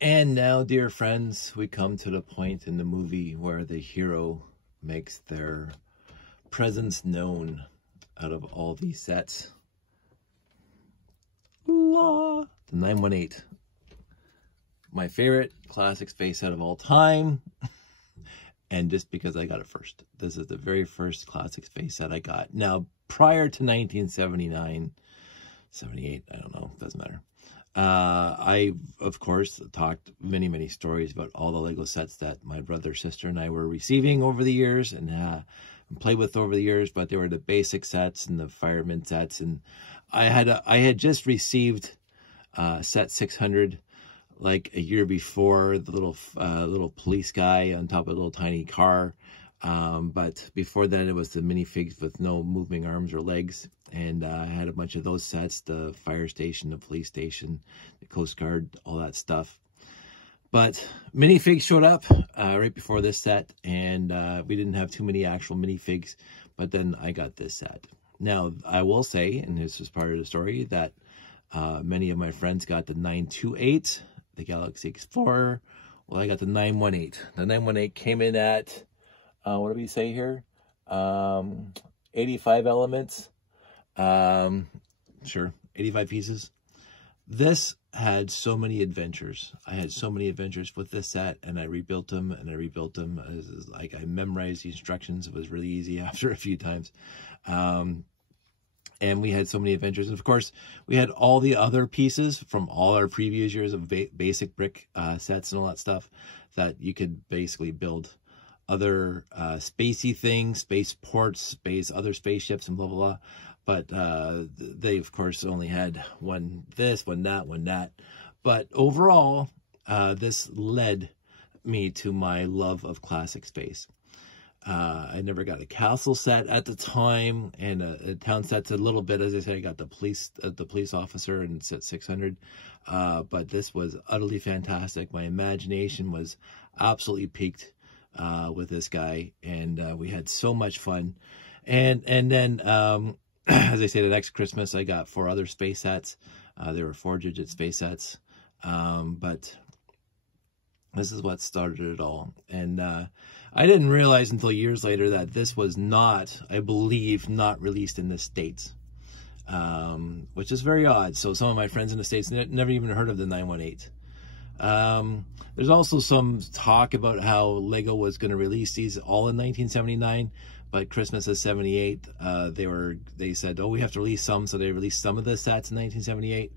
And now, dear friends, we come to the point in the movie where the hero makes their presence known out of all these sets. La, the 918. My favorite classic space set of all time. And just because I got it first. This is the very first classic space set I got. Now, prior to 1979, 78, I don't know, doesn't matter. I, of course, talked many stories about all the Lego sets that my brother, sister, and I were receiving over the years and played with over the years, but they were the basic sets and the fireman sets. And I had just received set 600 like a year before, the little police guy on top of a little tiny car. But before that, it was the minifigs with no moving arms or legs. And I had a bunch of those sets, the fire station, the police station, the Coast Guard, all that stuff. But minifigs showed up right before this set, and we didn't have too many actual minifigs, but then I got this set. Now, I will say, and this is part of the story, that many of my friends got the 928, the Galaxy Explorer. Well, I got the 918. The 918 came in at, what do we say here? 85 elements. Sure, 85 pieces. This had so many adventures. I had so many adventures with this set, and I rebuilt them, and I rebuilt them. Like, I memorized the instructions. It was really easy after a few times. And we had so many adventures. And of course, we had all the other pieces from all our previous years of basic brick sets and all that stuff that you could basically build other spacey things, spaceports, other spaceships, and blah, blah, blah. But they, of course, only had one this, one that. But overall, this led me to my love of classic space. I never got a castle set at the time, and a town set's a little bit. As I said, I got the police officer and set 600. But this was utterly fantastic. My imagination was absolutely piqued with this guy, and we had so much fun. And then, as I say, the next Christmas, I got 4 other space sets. They were 4-digit space sets. But this is what started it all. And I didn't realize until years later that this was not, I believe, not released in the States, which is very odd. So some of my friends in the States never even heard of the 918. There's also some talk about how Lego was going to release these all in 1979, but Christmas of 78, they said, oh, we have to release some, so they released some of the sets in 1978.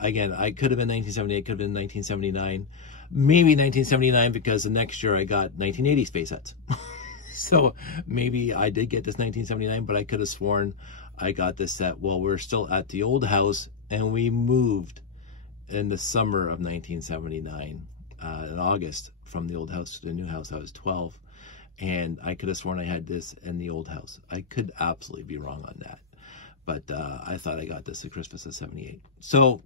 Again, I could have been 1978, could have been 1979, maybe 1979, because the next year I got 1980 space sets. So maybe I did get this 1979, but I could have sworn I got this set while we're still at the old house, and we moved in the summer of 1979, in August, from the old house to the new house. I was 12, and I could have sworn I had this in the old house. I could absolutely be wrong on that, but I thought I got this at Christmas of 78. So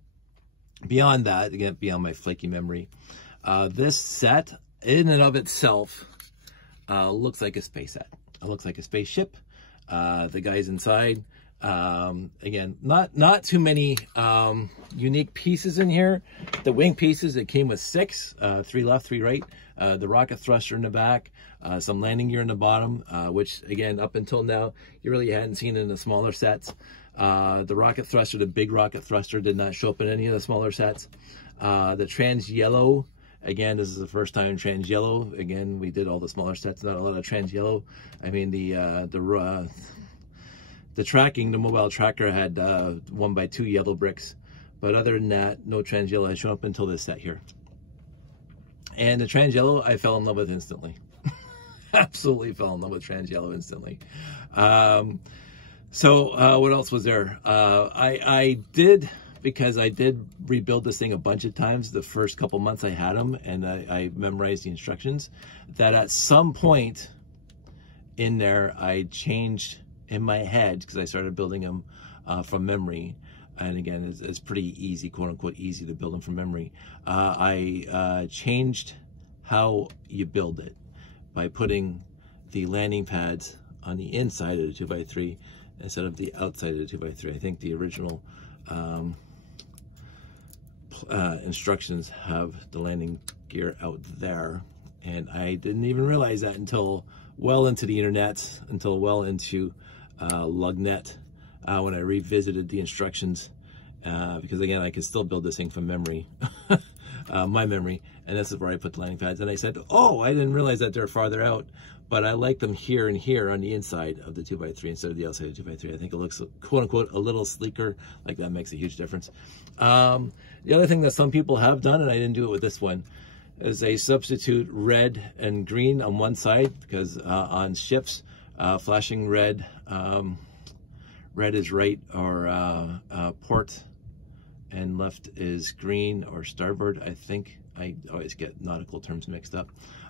beyond that, again, beyond my flaky memory, this set in and of itself looks like a space set. It looks like a spaceship. The guys inside, again, not too many unique pieces in here. The wing pieces, it came with 6, 3 left, 3 right. The rocket thruster in the back, some landing gear in the bottom, which again, up until now, you really hadn't seen in the smaller sets. The rocket thruster, the big rocket thruster, did not show up in any of the smaller sets. The trans yellow, again, this is the first time trans yellow. Again, we did all the smaller sets, not a lot of trans yellow. I mean, the tracking, the mobile tracker had 1x2 yellow bricks, but other than that, no trans yellow has shown up until this set here. And the trans yellow, I fell in love with instantly. Absolutely fell in love with trans yellow instantly. So what else was there? I did, because I did rebuild this thing a bunch of times the first couple months I had them, and I memorized the instructions, that at some point in there I changed in my head, because I started building them from memory. And again, it's pretty easy, quote unquote, easy to build them from memory. I changed how you build it by putting the landing pads on the inside of the 2x3 instead of the outside of the 2x3. I think the original instructions have the landing gear out there, and I didn't even realize that until well into the internet, until well into Lugnet, when I revisited the instructions, because again, I could still build this thing from memory, my memory, and this is where I put the landing pads. And I said, oh, I didn't realize that they're farther out, but I like them here and here on the inside of the 2x3 instead of the outside of the 2x3. I think it looks, quote unquote, a little sleeker. Like, that makes a huge difference. The other thing that some people have done, and I didn't do it with this one, is they substitute red and green on one side, because on ships, flashing red, red is right or port, and left is green or starboard. I think I always get nautical terms mixed up,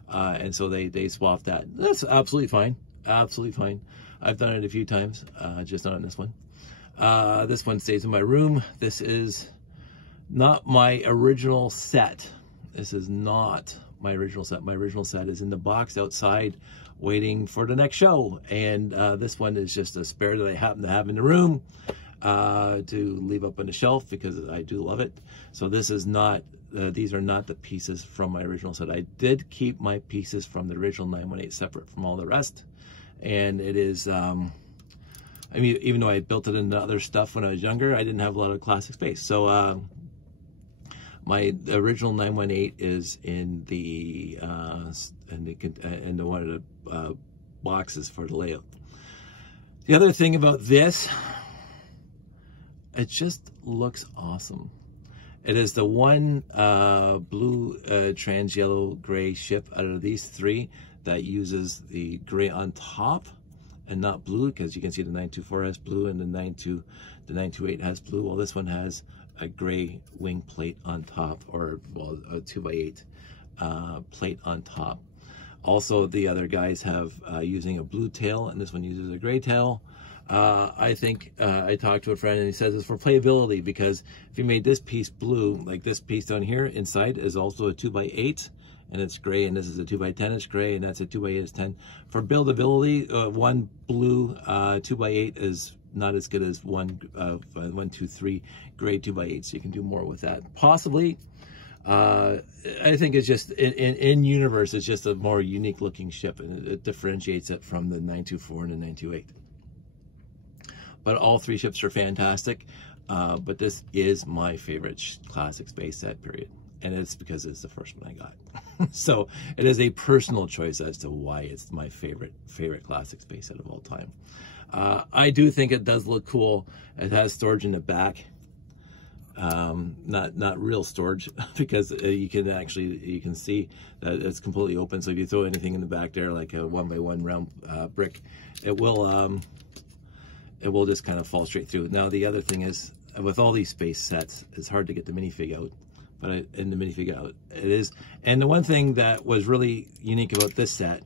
and so they swap that. That's absolutely fine, absolutely fine. I've done it a few times, just not on this one. This one stays in my room. This is not my original set. This is not my original set. My original set is in the box outside waiting for the next show, and this one is just a spare that I happen to have in the room to leave up on the shelf because I do love it. So this is not, these are not the pieces from my original set. I did keep my pieces from the original 918 separate from all the rest, and it is, I mean, even though I built it into other stuff when I was younger, I didn't have a lot of classic space. So my original 918 is in the one of the boxes for the layout. The other thing about this, it just looks awesome. It is the one blue trans yellow gray ship out of these three that uses the gray on top and not blue, because you can see the 924 has blue and the 928 has blue. Well, this one has a gray wing plate on top, or well, a 2x8 plate on top. Also, the other guys have using a blue tail, and this one uses a gray tail. I think I talked to a friend and he says it's for playability, because if you made this piece blue, like this piece down here inside is also a 2x8 and it's gray, and this is a 2x10, it's gray, and that's a 2x8, it's 10. For buildability, one blue 2x8 is not as good as one 2, 3 gray 2x8, so you can do more with that. Possibly, I think it's just, in universe, it's just a more unique looking ship, and it differentiates it from the 924 and the 928. But all three ships are fantastic, but this is my favorite classic space set, period. And it's because it's the first one I got. So it is a personal choice as to why it's my favorite classic space set of all time. I do think it does look cool. It has storage in the back. Not real storage, because you can see that it's completely open. So if you throw anything in the back there, like a 1x1 round brick, it will just kind of fall straight through. Now the other thing is, with all these space sets, it's hard to get the minifig out, but in the minifig out it is. And the one thing that was really unique about this set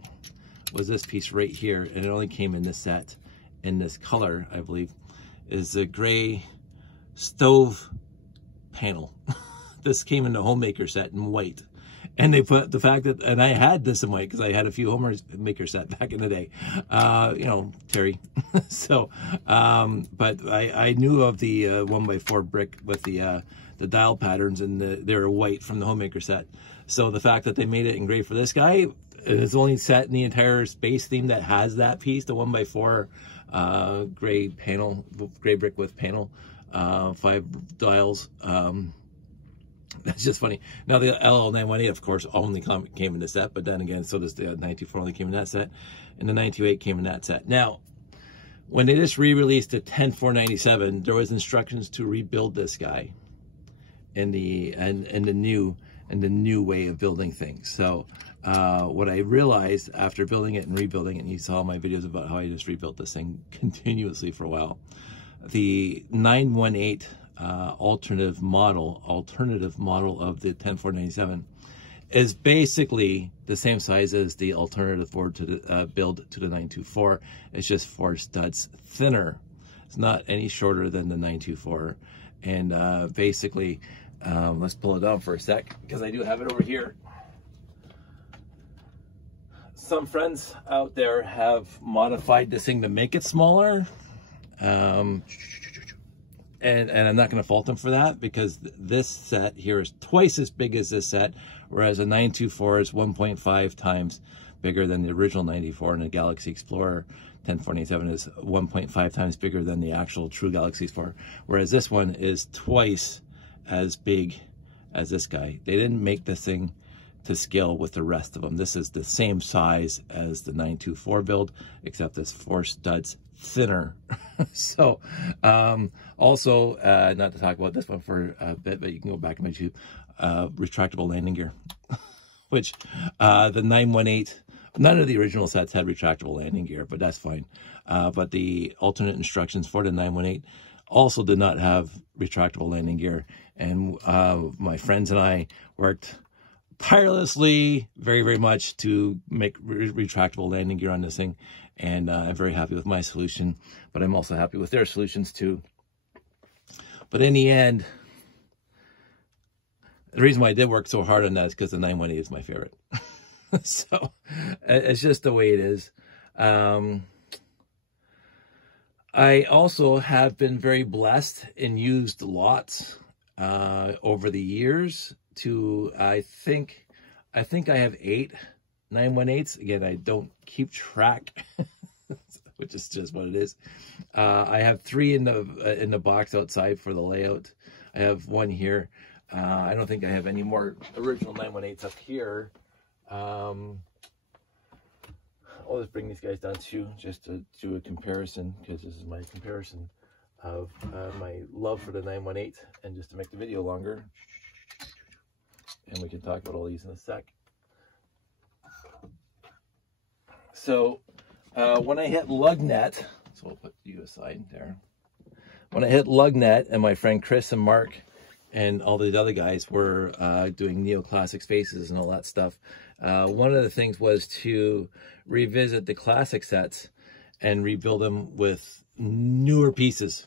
was this piece right here, and it only came in this set in this color, I believe, is the gray stove panel. This came in the homemaker set in white, and they put the fact that, and I had this in white because I had a few homemaker set back in the day, you know, Terry. So but I knew of the 1x4 brick with the dial patterns, and they were white from the homemaker set. So the fact that they made it in gray for this guy, it's the only set in the entire space theme that has that piece, the 1x4 gray panel, gray brick with panel, 5 dials. That's just funny. Now the LL918, of course, only came in the set, but then again, so does the 924 only came in that set, and the 928 came in that set. Now, when they just re-released the 10497, there was instructions to rebuild this guy in the new way of building things. So what I realized after building it and rebuilding it, and you saw my videos about how I just rebuilt this thing continuously for a while, the 918 alternative model of the 10497 is basically the same size as the alternative board to the build to the 924. It's just 4 studs thinner. It's not any shorter than the 924. And basically, let's pull it down for a sec, because I do have it over here. Some friends out there have modified this thing to make it smaller. and I'm not going to fault them for that, because this set here is twice as big as this set, whereas a 924 is 1.5 times bigger than the original 94, and the Galaxy Explorer 1047 is 1.5 times bigger than the actual true Galaxy Explorer, whereas this one is twice as big as this guy. They didn't make this thing to scale with the rest of them. This is the same size as the 924 build, except this 4 studs thinner. So also, not to talk about this one for a bit, but you can go back to my YouTube, retractable landing gear, which the 918, none of the original sets had retractable landing gear, but that's fine. But the alternate instructions for the 918 also did not have retractable landing gear, and my friends and I worked tirelessly, very, very much, to make retractable landing gear on this thing, and I'm very happy with my solution, but I'm also happy with their solutions too. But in the end, the reason why I did work so hard on that is because the 918 is my favorite. So it's just the way it is. I also have been very blessed and used lots over the years to, I think I have 8 918s. Again, I don't keep track, which is just what it is. I have 3 in the box outside for the layout. I have 1 here. I don't think I have any more original 918s up here. I'll just bring these guys down too, just to do a comparison, because this is my comparison of my love for the 918, and just to make the video longer. And we can talk about all these in a sec. So when I hit LugNet, so we'll put you aside there. When I hit LugNet, and my friend Chris and Mark and all the other guys were doing neoclassic spaces and all that stuff, one of the things was to revisit the classic sets and rebuild them with newer pieces.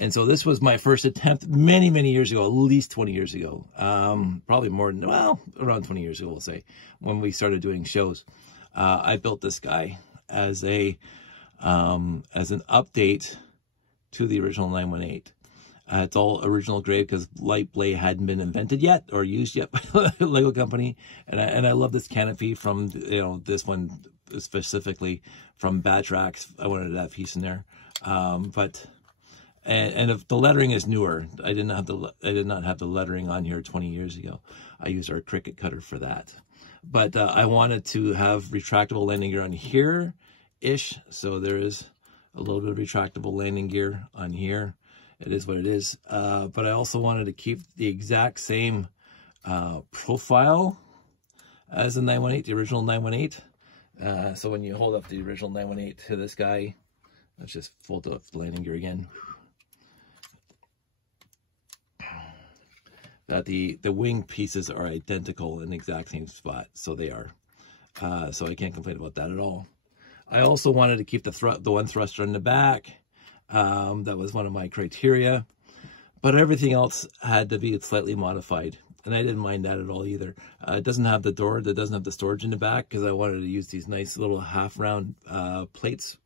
And so this was my first attempt many, many years ago, at least 20 years ago, probably more than, well, around 20 years ago, we'll say, when we started doing shows. I built this guy as an update to the original 918. It's all original grade because light blade hadn't been invented yet or used yet by the Lego company. And I love this canopy from, you know, this one specifically from Batch Racks. I wanted that piece in there. And if the lettering is newer, I did not have the lettering on here 20 years ago. I used our Cricut cutter for that. But I wanted to have retractable landing gear on here-ish. So there is a little bit of retractable landing gear on here. It is what it is. But I also wanted to keep the exact same profile as the 918, the original 918. So when you hold up the original 918 to this guy, let's just fold up the landing gear again. That the wing pieces are identical in the exact same spot, so they are. So I can't complain about that at all. I also wanted to keep the one thruster in the back. That was one of my criteria, but everything else had to be slightly modified, and I didn't mind that at all either. It doesn't have the door, that doesn't have the storage in the back, because I wanted to use these nice little half-round plates.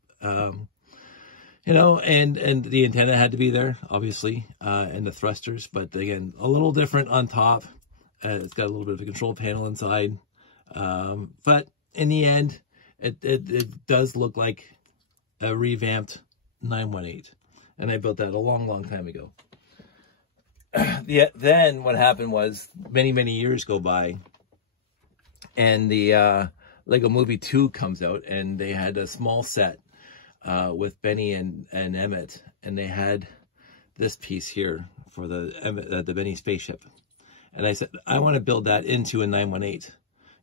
You know, and the antenna had to be there, obviously, and the thrusters, but again, a little different on top. It's got a little bit of a control panel inside, but in the end, it does look like a revamped 918, and I built that a long, long time ago. Then what happened was many, many years go by, and the Lego Movie 2 comes out, and they had a small set with Benny and Emmett, and they had this piece here for the Benny spaceship. And I said, I want to build that into a 918,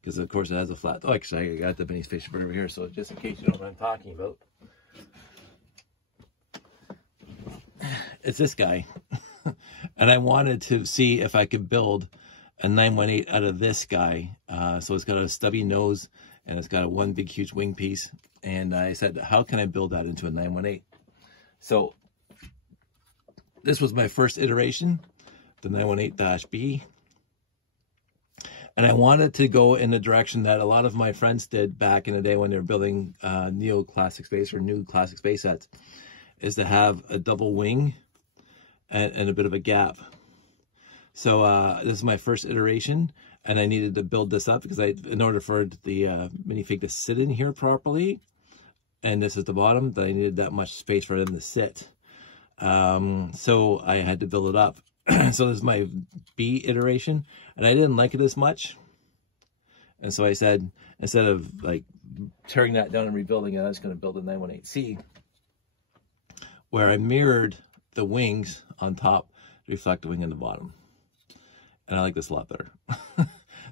because of course it has a flat. Oh, actually, I got the Benny spaceship over here, so just in case you don't know what I'm talking about. It's this guy. And I wanted to see if I could build a 918 out of this guy. So it's got a stubby nose, and it's got one big, huge wing piece. And I said, how can I build that into a 918? So this was my first iteration, the 918-B. And I wanted to go in the direction that a lot of my friends did back in the day when they were building neo-classic space or new classic space sets, is to have a double wing and a bit of a gap. So this is my first iteration, and I needed to build this up because in order for the minifig to sit in here properly, and this is the bottom, that I needed that much space for them to sit. So I had to build it up. So this is my B iteration, and I didn't like it as much. And so I said, instead of like tearing that down and rebuilding it, I was going to build a 918C, where I mirrored the wings on top to reflect the wing in the bottom. And I like this a lot better.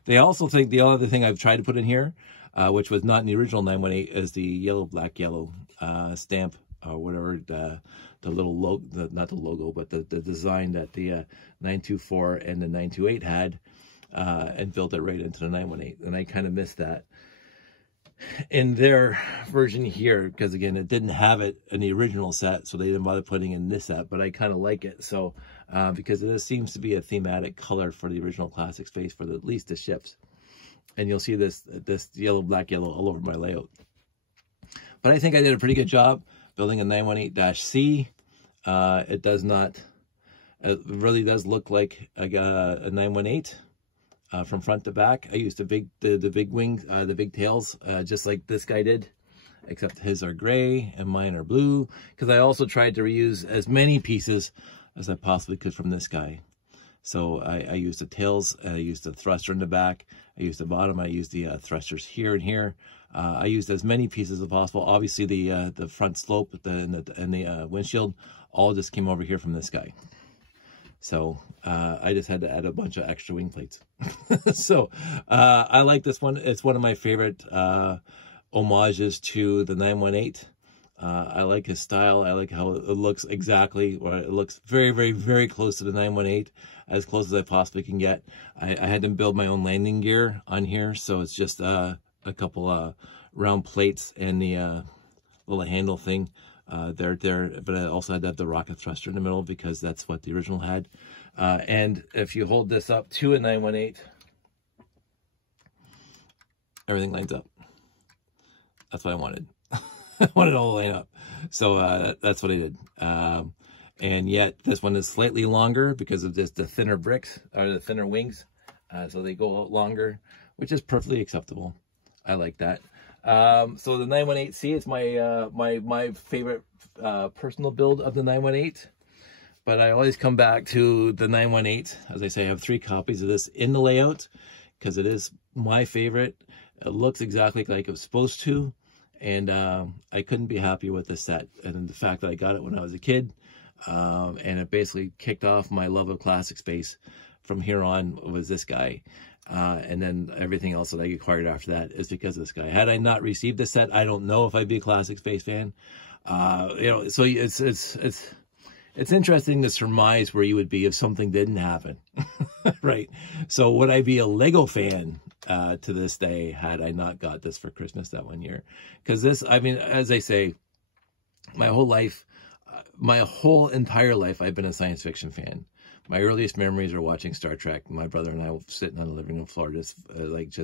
They also think the other thing I've tried to put in here, which was not in the original 918, is the yellow, black, yellow stamp, or whatever, the little logo, not the logo, but the design that the 924 and the 928 had, and built it right into the 918. And I kind of missed that in their version here, because again, it didn't have it in the original set, so they didn't bother putting in this set, but I kind of like it. So because this seems to be a thematic color for the original classic space for at least the ships. And you'll see this yellow, black, yellow all over my layout. But I think I did a pretty good job building a 918-C. It does not, it really does look like a 918 from front to back. I used the big wings, the big tails, just like this guy did, except his are gray and mine are blue, because I also tried to reuse as many pieces as I possibly could from this guy. So I used the tails, I used the thruster in the back, I used the bottom, I used the thrusters here and here. I used as many pieces as possible. Obviously the front slope and the windshield all just came over here from this guy. So I just had to add a bunch of extra wing plates. So I like this one. It's one of my favorite homages to the 918. I like his style. I like how it looks exactly, or it looks very, very, very close to the 918, as close as I possibly can get. I had to build my own landing gear on here, so it's just a couple round plates and the little handle thing there. But I also had to have the rocket thruster in the middle because that's what the original had. And if you hold this up to a 918, everything lines up. That's what I wanted. I wanted it all to line up. So that's what I did. And yet this one is slightly longer because of just the thinner bricks, or the thinner wings. So they go out longer, which is perfectly acceptable. I like that. So the 918C is my favorite personal build of the 918. But I always come back to the 918. As I say, I have 3 copies of this in the layout because it is my favorite. It looks exactly like it was supposed to. And I couldn't be happier with this set. And the fact that I got it when I was a kid, and it basically kicked off my love of classic space. From here on was this guy. And then everything else that I acquired after that is because of this guy. Had I not received this set, I don't know if I'd be a classic space fan. You know, so it's interesting to surmise where you would be if something didn't happen, right? So would I be a Lego fan to this day had I not got this for Christmas that one year? Because this, I mean, as I say, my whole life, my whole entire life, I've been a science fiction fan. My earliest memories are watching Star Trek. My brother and I were sitting on the living room floor, just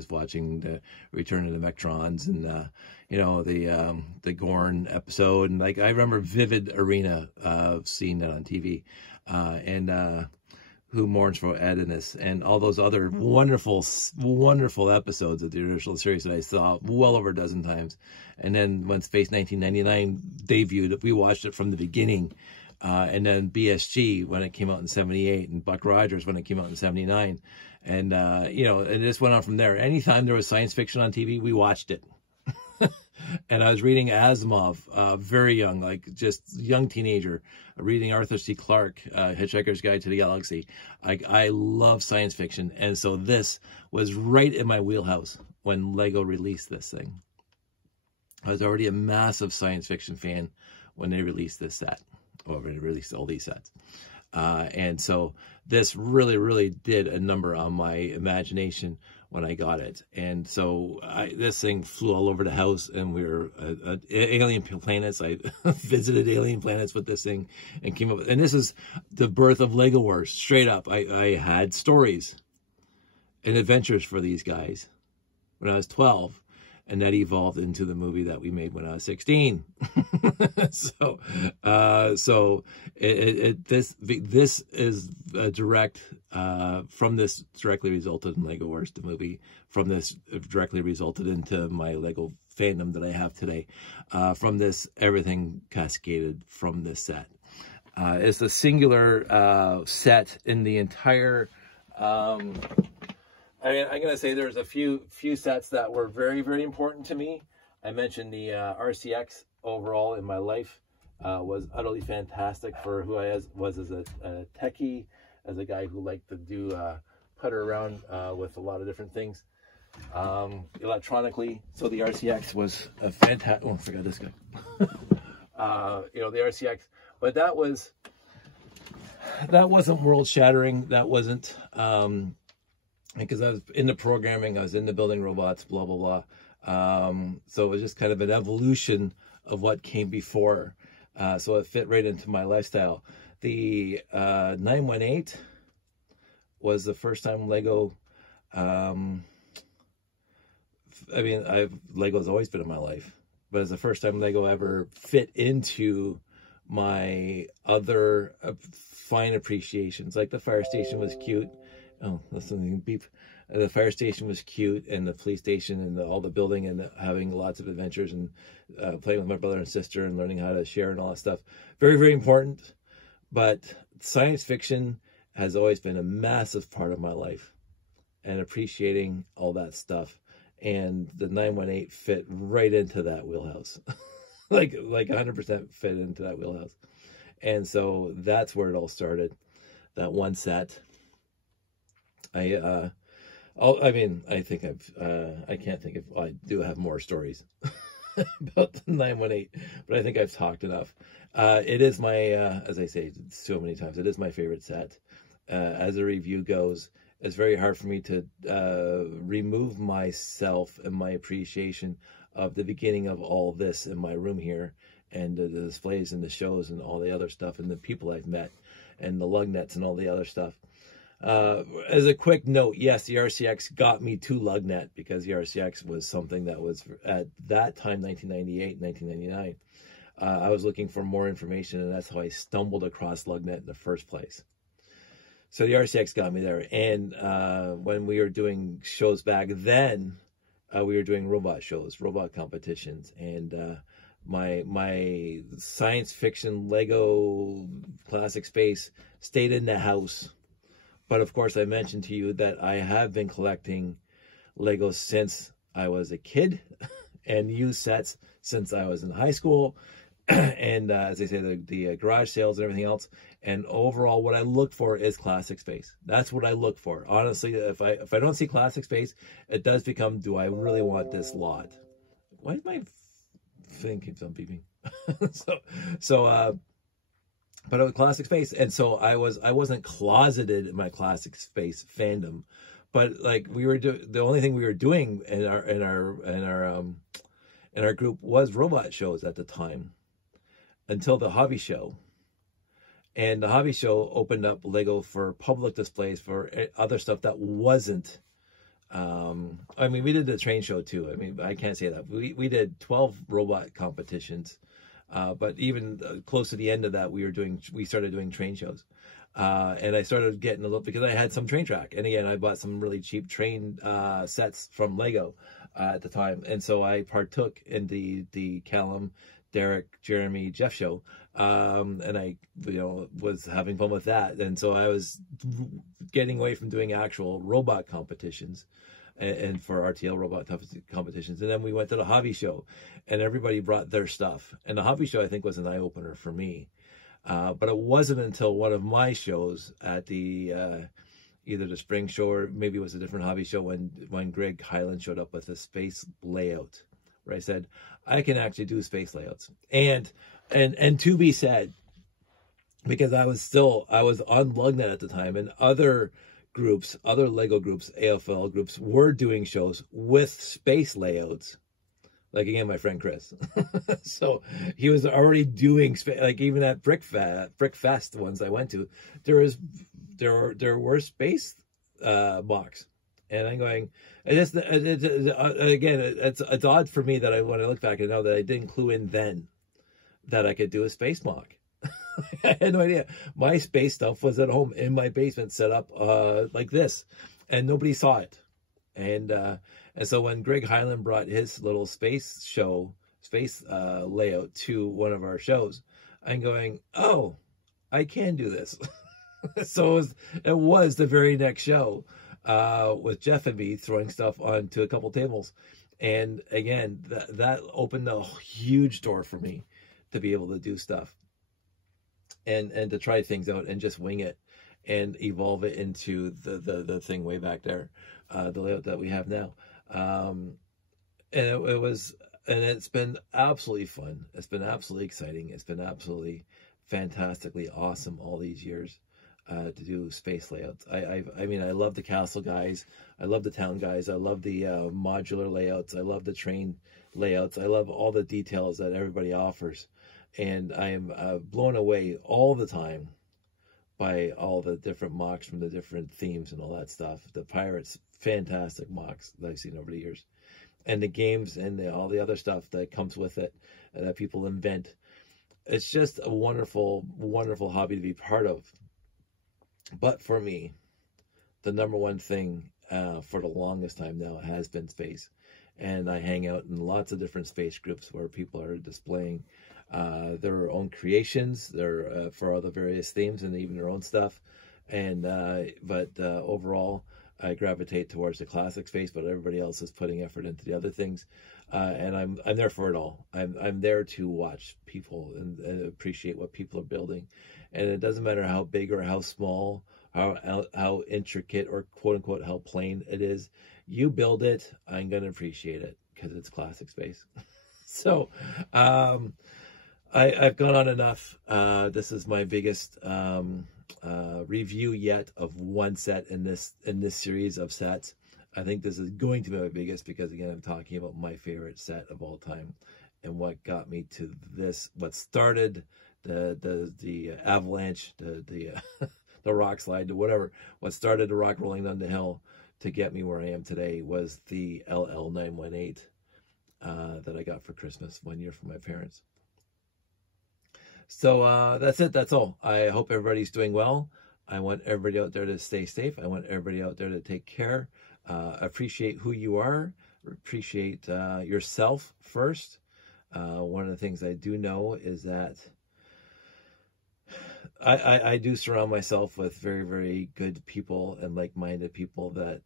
watching the Return of the Vectrons and you know, the Gorn episode, and like I remember vivid arena seeing that on TV, and Who Mourns for Ed in this, and all those other wonderful, wonderful episodes of the original series that I saw well over a dozen times. And then when Space 1999 debuted, we watched it from the beginning. And then BSG when it came out in 78, and Buck Rogers when it came out in 79. And, you know, it just went on from there. Anytime there was science fiction on TV, we watched it. And I was reading Asimov, very young, like just young teenager, reading Arthur C. Clarke, Hitchhiker's Guide to the Galaxy. I love science fiction. And so this was right in my wheelhouse when Lego released this thing. I was already a massive science fiction fan when they released this set. Or when they released all these sets. And so this really, really did a number on my imagination when I got it. And so this thing flew all over the house, and we were alien planets. I visited alien planets with this thing and came up with, and this is the birth of Lego Wars, straight up. I had stories and adventures for these guys when I was 12. and that evolved into the movie that we made when I was 16. So, this is a direct, from this directly resulted in Lego Wars, the movie. From this directly resulted into my Lego fandom that I have today. From this, everything cascaded from this set. It's a singular set in the entire. I mean, I'm gonna say there's a few sets that were very, very important to me. I mentioned the RCX overall in my life was utterly fantastic for who I was as a techie, as a guy who liked to do putter around with a lot of different things electronically. So the RCX was a fantastic. Oh, I forgot this guy. You know, the RCX, but that wasn't world shattering. That wasn't. Because I was into programming, I was into building robots, blah, blah, blah. So it was just kind of an evolution of what came before. So it fit right into my lifestyle. The 918 was the first time Lego, I mean, Lego's always been in my life, but it's the first time Lego ever fit into my other fine appreciations. Like the fire station was cute. Oh, that's something beep. The fire station was cute, and the police station, and all the building, and having lots of adventures, and playing with my brother and sister, and learning how to share and all that stuff. Very, very important. But science fiction has always been a massive part of my life, and appreciating all that stuff. And the 918 fit right into that wheelhouse, like 100% fit into that wheelhouse. And so that's where it all started. That one set. I mean, I think I can't think of, I do have more stories about the 918, but I think I've talked enough. It is my, as I say so many times, it is my favorite set. As a review goes, it's very hard for me to remove myself and my appreciation of the beginning of all this in my room here, and the displays and the shows and all the other stuff, and the people I've met, and the lug nets and all the other stuff. As a quick note, yes, the RCX got me to LugNet, because the RCX was something that was, at that time, 1998, 1999, I was looking for more information, and that's how I stumbled across LugNet in the first place. So the RCX got me there. And when we were doing shows back then, we were doing robot shows, robot competitions, and my science fiction Lego classic space stayed in the house. But of course, I mentioned to you that I have been collecting Legos since I was a kid, and used sets since I was in high school. And as I say, the garage sales and everything else. And overall, what I look for is classic space. That's what I look for. Honestly, if I don't see classic space, it does become, do I really want this lot? Why is my thing keeps on beeping? But it was classic space, and so I wasn't closeted in my classic space fandom, but like the only thing we were doing in our group was robot shows at the time, until the hobby show. And the hobby show opened up Lego for public displays for other stuff that wasn't. I mean, we did the train show too. I mean, I can't say that. We did 12 robot competitions. But even close to the end of that, we started doing train shows. And I started getting a little, because I had some train track. And again, I bought some really cheap train sets from Lego at the time. And so I partook in the Callum, Derek, Jeremy, Jeff show. And I, was having fun with that. And so I was getting away from doing actual robot competitions and for RTL robot competitions. And then we went to the hobby show, and everybody brought their stuff. And the hobby show, I think, was an eye-opener for me. But it wasn't until one of my shows at the either the spring show, or maybe it was a different hobby show, when Greg Highland showed up with a space layout, where I said, I can actually do space layouts. And to be said, because I was on LugNet at the time, and other Lego groups, AFL groups, were doing shows with space layouts. Like, again, my friend Chris. So he was already doing, like, even at Brickfest, the ones I went to, there were space box. And I'm going, again, it's odd for me that when I look back, I know that I didn't clue in then that I could do a space mock. I had no idea. My space stuff was at home in my basement, set up like this, and nobody saw it. And so when Greg Hyland brought his little space layout to one of our shows, I'm going, oh, I can do this. So it was the very next show with Jeff and me throwing stuff onto a couple tables. And again, that opened a huge door for me to be able to do stuff and to try things out and just wing it and evolve it into the thing way back there, the layout that we have now. And it's been absolutely fun. It's been absolutely exciting. It's been absolutely fantastically awesome all these years to do space layouts. I mean, I love the castle guys. I love the town guys. I love the modular layouts. I love the train layouts. I love all the details that everybody offers. And I am blown away all the time by all the different mocks from the different themes and all that stuff. The Pirates, fantastic mocks that I've seen over the years. And the games and all the other stuff that comes with it that people invent. It's just a wonderful, wonderful hobby to be part of. But for me, the number one thing for the longest time now has been space. And I hang out in lots of different space groups where people are displaying their own creations, for all the various themes and even their own stuff. And but overall, I gravitate towards the classic space, but everybody else is putting effort into the other things. And I'm there for it all. I'm there to watch people and appreciate what people are building. And it doesn't matter how big or how small, how intricate or quote unquote how plain it is. You build it, I'm gonna appreciate it because it's classic space. So I've gone on enough. This is my biggest review yet of one set in this series of sets. I think this is going to be my biggest because, again, I'm talking about my favorite set of all time and what got me to this, what started the avalanche, the rock slide, whatever. What started the rock rolling down the hill to get me where I am today was the LL918 that I got for Christmas one year from my parents. So that's it. That's all. I hope everybody's doing well. I want everybody out there to stay safe. I want everybody out there to take care. Appreciate who you are. Appreciate yourself first. One of the things I do know is that I do surround myself with very, very good people and like-minded people that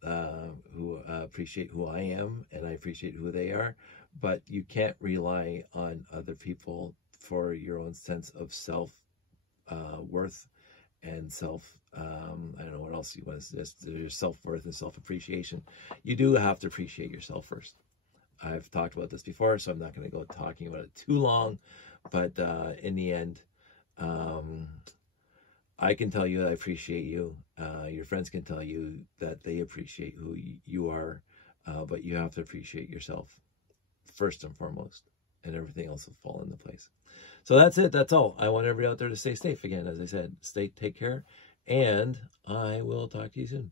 who appreciate who I am, and I appreciate who they are. But you can't rely on other people for your own sense of self worth and self I don't know what else you want to suggest. Your self-worth and self-appreciation. You do have to appreciate yourself first. I've talked about this before, so I'm not going to go talking about it too long, but in the end, I can tell you I appreciate you. Your friends can tell you that they appreciate who you are, but you have to appreciate yourself first and foremost, and everything else will fall into place. So that's it. That's all. I want everybody out there to stay safe. Again, as I said, take care, and I will talk to you soon.